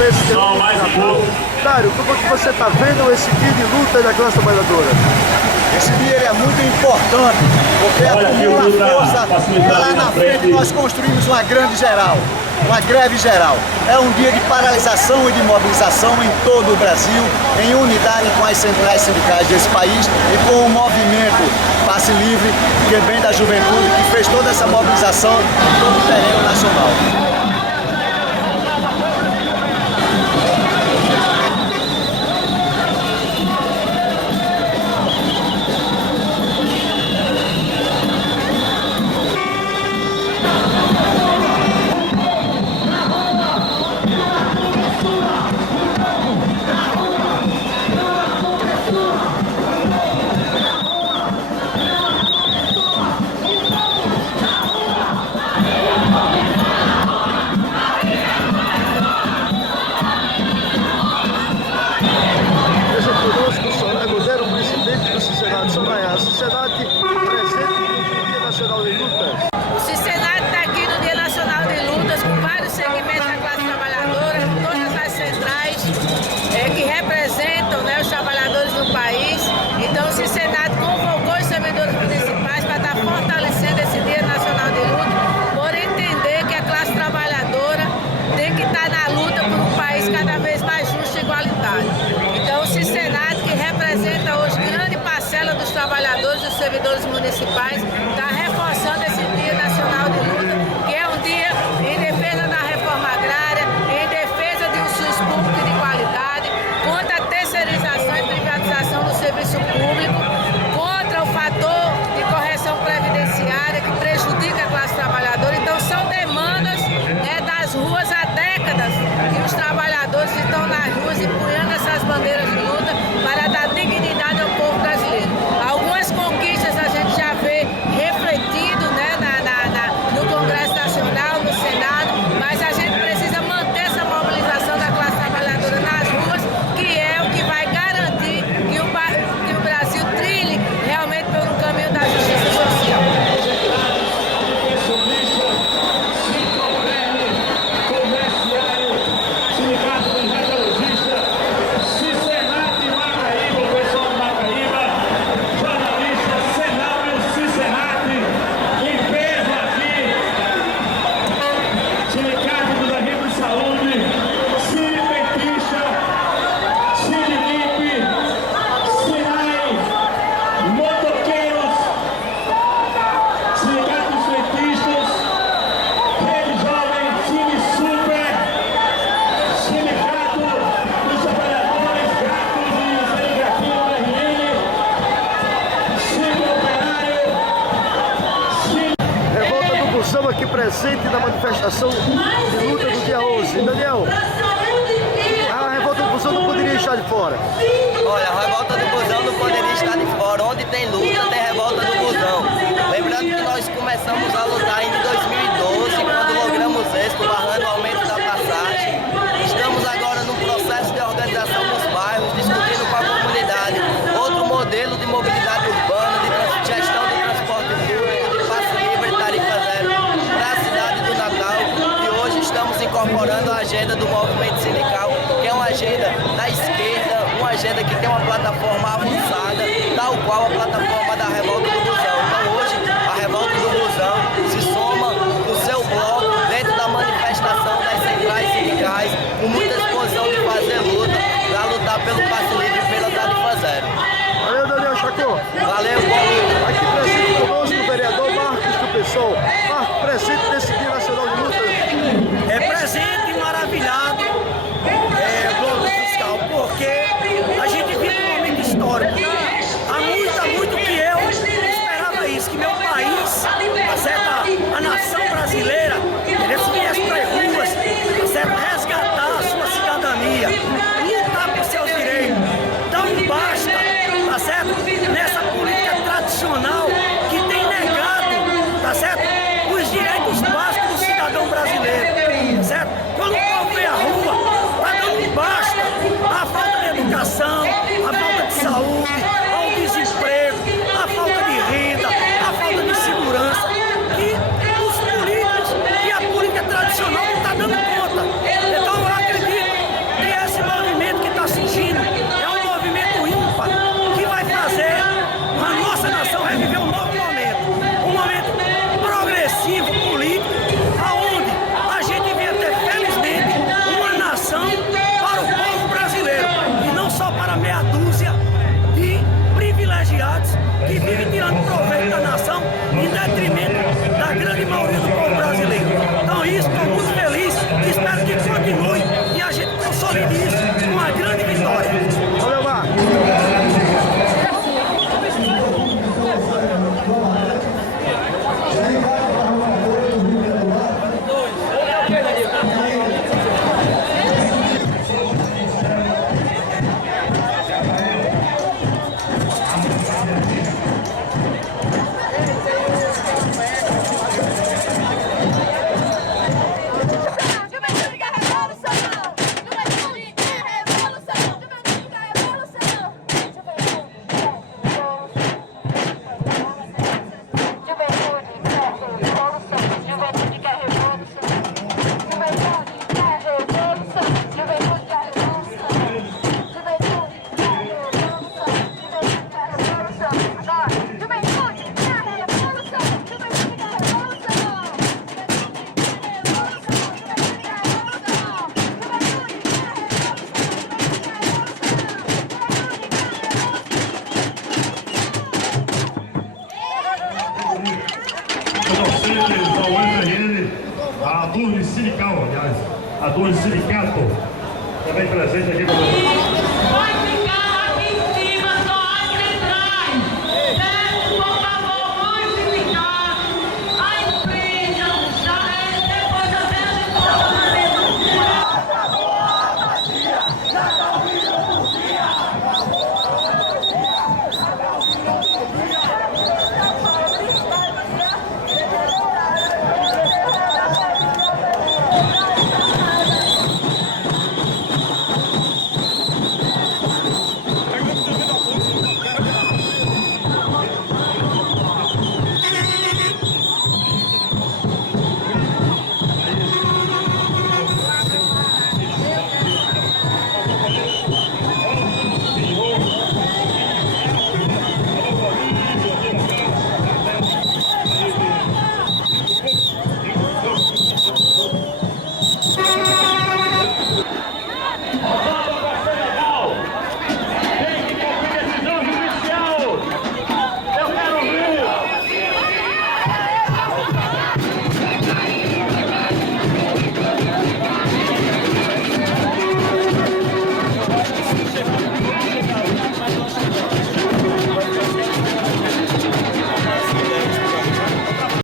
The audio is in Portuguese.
vezes que Dário, como é que você está vendo esse dia de luta da classe trabalhadora? Esse dia é muito importante, porque acumula força para lá na frente nós construímos uma grande geral, uma greve geral. É um dia de paralisação e de mobilização em todo o Brasil, em unidade com as centrais sindicais desse país e com o movimento Passe Livre, que vem da juventude, que fez toda essa mobilização em todo o terreno nacional. A sociedade presente no Dia Nacional de Lutas. O Cisenat está aqui no Dia Nacional de Lutas com vários segmentos da classe trabalhadora, com todas as centrais que representam, né, os trabalhadores do país. Então o Cisenat convocou os servidores municipais para estar fortalecendo esse Dia Nacional de Luta, por entender que a classe trabalhadora tem que estar na luta por um país cada vez mais justo e igualitário. Então o Cisenat, que representa hoje grande parcela dos trabalhadores, dos servidores municipais, está reforçando esse Dia Nacional de Luta, que é um dia em defesa da reforma agrária, em defesa de um SUS público de qualidade, contra a terceirização e privatização do serviço público, contra o fator de correção previdenciária que prejudica a classe trabalhadora. Então são demandas, né, das ruas há décadas que os trabalhadores estão nas ruas empunhando essas bandeiras de luta para dar dignidade ao povo brasileiro. Algumas conquistas a gente já vê refletido, né, no Congresso Nacional, no Senado, mas a gente precisa manter essa mobilização da classe trabalhadora nas ruas, que é o que vai garantir que o Brasil trilhe realmente pelo caminho da justiça social. Aqui presente na manifestação de luta do dia 11. Daniel, a revolta do busão não poderia estar de fora? Olha, a revolta do busão não poderia estar de fora. Onde tem luta, tem revolta do busão. Lembrando que nós começamos a lutar em 2012, quando logramos êxito, barrando o aumento da passagem. Estamos agora num processo de organização nos bairros, discutindo com a comunidade outro modelo de mobilidade urbana, de gestão do transporte público, de passe livre, tarifa zero para a cidade do Natal. E hoje estamos incorporando a agenda do movimento sindical, que é uma agenda da esquerda, uma agenda que tem uma plataforma avançada, tal qual a plataforma da revolta do busão. Então hoje a revolta do busão se soma no seu bloco dentro da manifestação das centrais sindicais, com muita disposição de fazer luta, para lutar pelo passe livre e pela tarifa zero. Valeu, Daniel Chacô. Valeu, Paulo. Aqui presente conosco o vereador Marcos do PSOL. Marcos, presente nesse Dia Nacional de Lutas. É presente e maravilhado, bloco fiscal, porque a gente vive um momento histórico. Há muito que eu esperava isso, que meu país, tá certo? A nação brasileira, eles viessem para as ruas, tá certo? Resgatar a sua cidadania, lutar por seus direitos. Então basta, tá certo? Nessa política tradicional que tem negado, tá certo? Os direitos básicos do cidadão brasileiro, tá certo? Quando o povo vem à rua, a Lourdes Sirical, aliás, a Lourdes Siricato, também presente aqui com